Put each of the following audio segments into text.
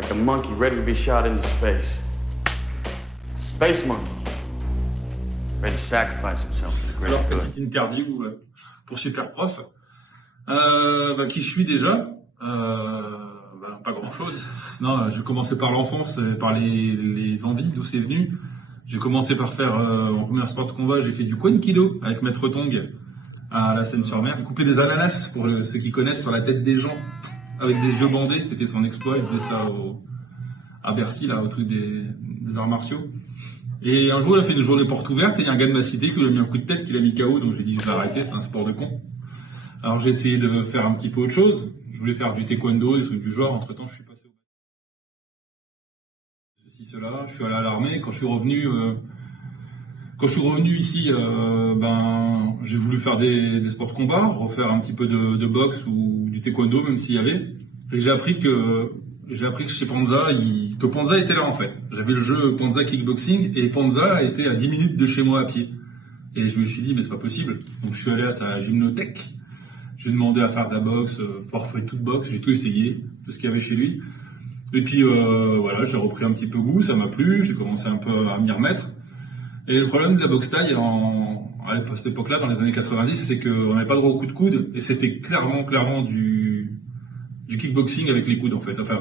like a monkey ready to be shot into space. Space monkey, ready to sacrifice himself for the Alors, greater good. petite interview pour Super Prof. Qui je suis déjà pas grand-chose. Non, j'ai commencé par l'enfance, par les envies, d'où c'est venu. J'ai commencé par faire, en premier sport de combat, j'ai fait du Kwan-Kido avec Maître Tong à la Seine-sur-Mer. Il coupait des ananas, pour ceux qui connaissent, sur la tête des gens, avec des yeux bandés. C'était son exploit, il faisait ça à Bercy, là, au truc des arts martiaux. Et un jour, il a fait une journée porte ouverte et il y a un gars de ma cité qui lui a mis un coup de tête, qui l'a mis KO, donc j'ai dit je vais arrêter, c'est un sport de con. Alors j'ai essayé de faire un petit peu autre chose. Je voulais faire du taekwondo, des trucs du genre. Entre temps, je suis passé au ceci, cela. Je suis allé à l'armée. Quand je suis revenu ici, j'ai voulu faire des sports de combat, refaire un petit peu de boxe ou du taekwondo, même s'il y avait. Et j'ai appris que chez Panza, que Panza était là en fait. J'avais le jeu Panza Kickboxing et Panza était à 10 minutes de chez moi à pied. Et je me suis dit, mais c'est pas possible. Donc je suis allé à sa gymnothèque. J'ai demandé à faire de la boxe, parfois toute boxe, j'ai tout essayé, tout ce qu'il y avait chez lui. Et puis voilà, j'ai repris un petit peu goût, ça m'a plu, j'ai commencé un peu à m'y remettre. Et le problème de la boxe thaï, à cette époque-là, dans les années 90, c'est qu'on n'avait pas droit au coup de coude, et c'était clairement du kickboxing avec les coudes en fait. Enfin,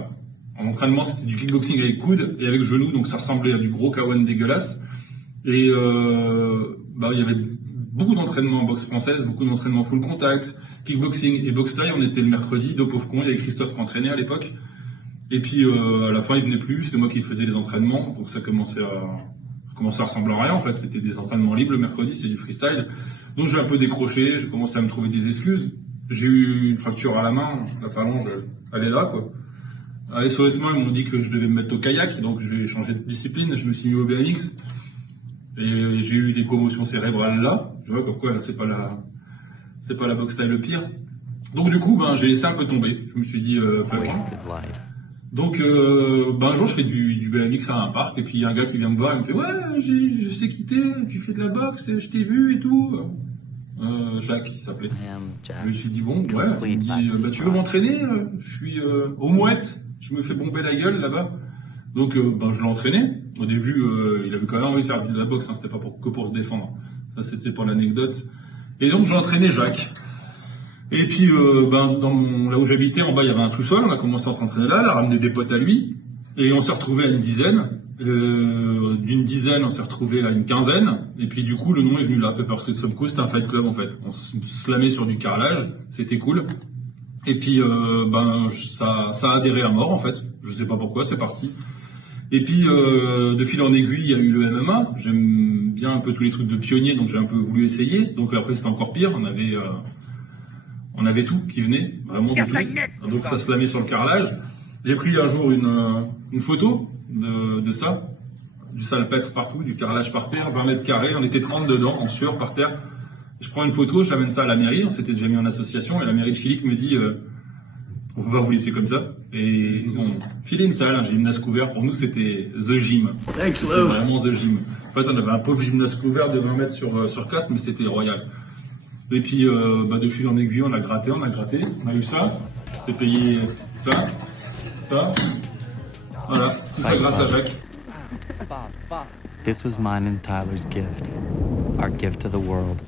en entraînement, c'était du kickboxing avec coudes et avec genoux, donc ça ressemblait à du gros kawan dégueulasse. Et il y avait beaucoup d'entraînements en boxe française, beaucoup d'entraînements full contact, kickboxing et boxe thaï. On était le mercredi, deux pauvres cons, il y avait Christophe qui entraînait à l'époque. Et puis à la fin, il venait plus, c'est moi qui faisais les entraînements, donc ça commençait à ressembler à rien en fait. C'était des entraînements libres le mercredi, c'était du freestyle. Donc j'ai un peu décroché, j'ai commencé à me trouver des excuses. J'ai eu une fracture à la main, la phalange, elle est là quoi. À SOS Main, ils m'ont dit que je devais me mettre au kayak, donc j'ai changé de discipline, je me suis mis au BMX. Et j'ai eu des commotions cérébrales là, tu vois, comme quoi là, c'est pas la boxe taille le pire. Donc du coup, j'ai laissé un peu tomber. Je me suis dit, fuck. Donc un jour, je fais du BMX à un parc, et puis il y a un gars qui vient me voir, il me fait, ouais, je sais quitter, tu fais de la boxe, je t'ai vu et tout. Jacques, il s'appelait. Je me suis dit, bon, ouais, il me dit, tu veux m'entraîner? Je suis aux mouettes, je me fais bomber la gueule là-bas. Donc je l'ai entraîné. Au début, il avait quand même envie de faire de la boxe, hein, c'était pas que pour se défendre. Ça, c'était pour l'anecdote. Et donc, j'ai entraîné Jacques. Et puis, là où j'habitais, en bas, il y avait un sous-sol. On a commencé à s'entraîner là, à ramener des potes à lui. Et on s'est retrouvés à une dizaine. D'une dizaine, on s'est retrouvés à une quinzaine. Et puis, du coup, le nom est venu là, parce que Subco, c'était un fight club, en fait. On se slamait sur du carrelage. C'était cool. Et puis, ça a adhéré à mort, en fait. Je sais pas pourquoi, c'est parti. Et puis, de fil en aiguille, il y a eu le MMA. J'aime bien un peu tous les trucs de pionnier, donc j'ai un peu voulu essayer. Donc après, c'était encore pire. On avait tout qui venait, vraiment du tout. Donc ça se lamait sur le carrelage. J'ai pris un jour une photo de ça, du salpêtre partout, du carrelage par terre, 20 mètres carrés. On était 30 dedans, en sueur par terre. Je prends une photo, je l'amène ça à la mairie. On s'était déjà mis en association, et la mairie de Chilik me dit... on peut pas vous laisser comme ça. Et ils ont filé une salle, un gymnase couvert. Pour nous, c'était The Gym. C'était vraiment The Gym. En fait, on avait un pauvre gymnase couvert de 20 mètres sur 4, mais c'était royal. Et puis, de fil en aiguille, on a gratté. On a eu ça. C'est payé ça. Voilà. Tout ça grâce à Jacques. This was mine and Tyler's gift. Our gift to the world.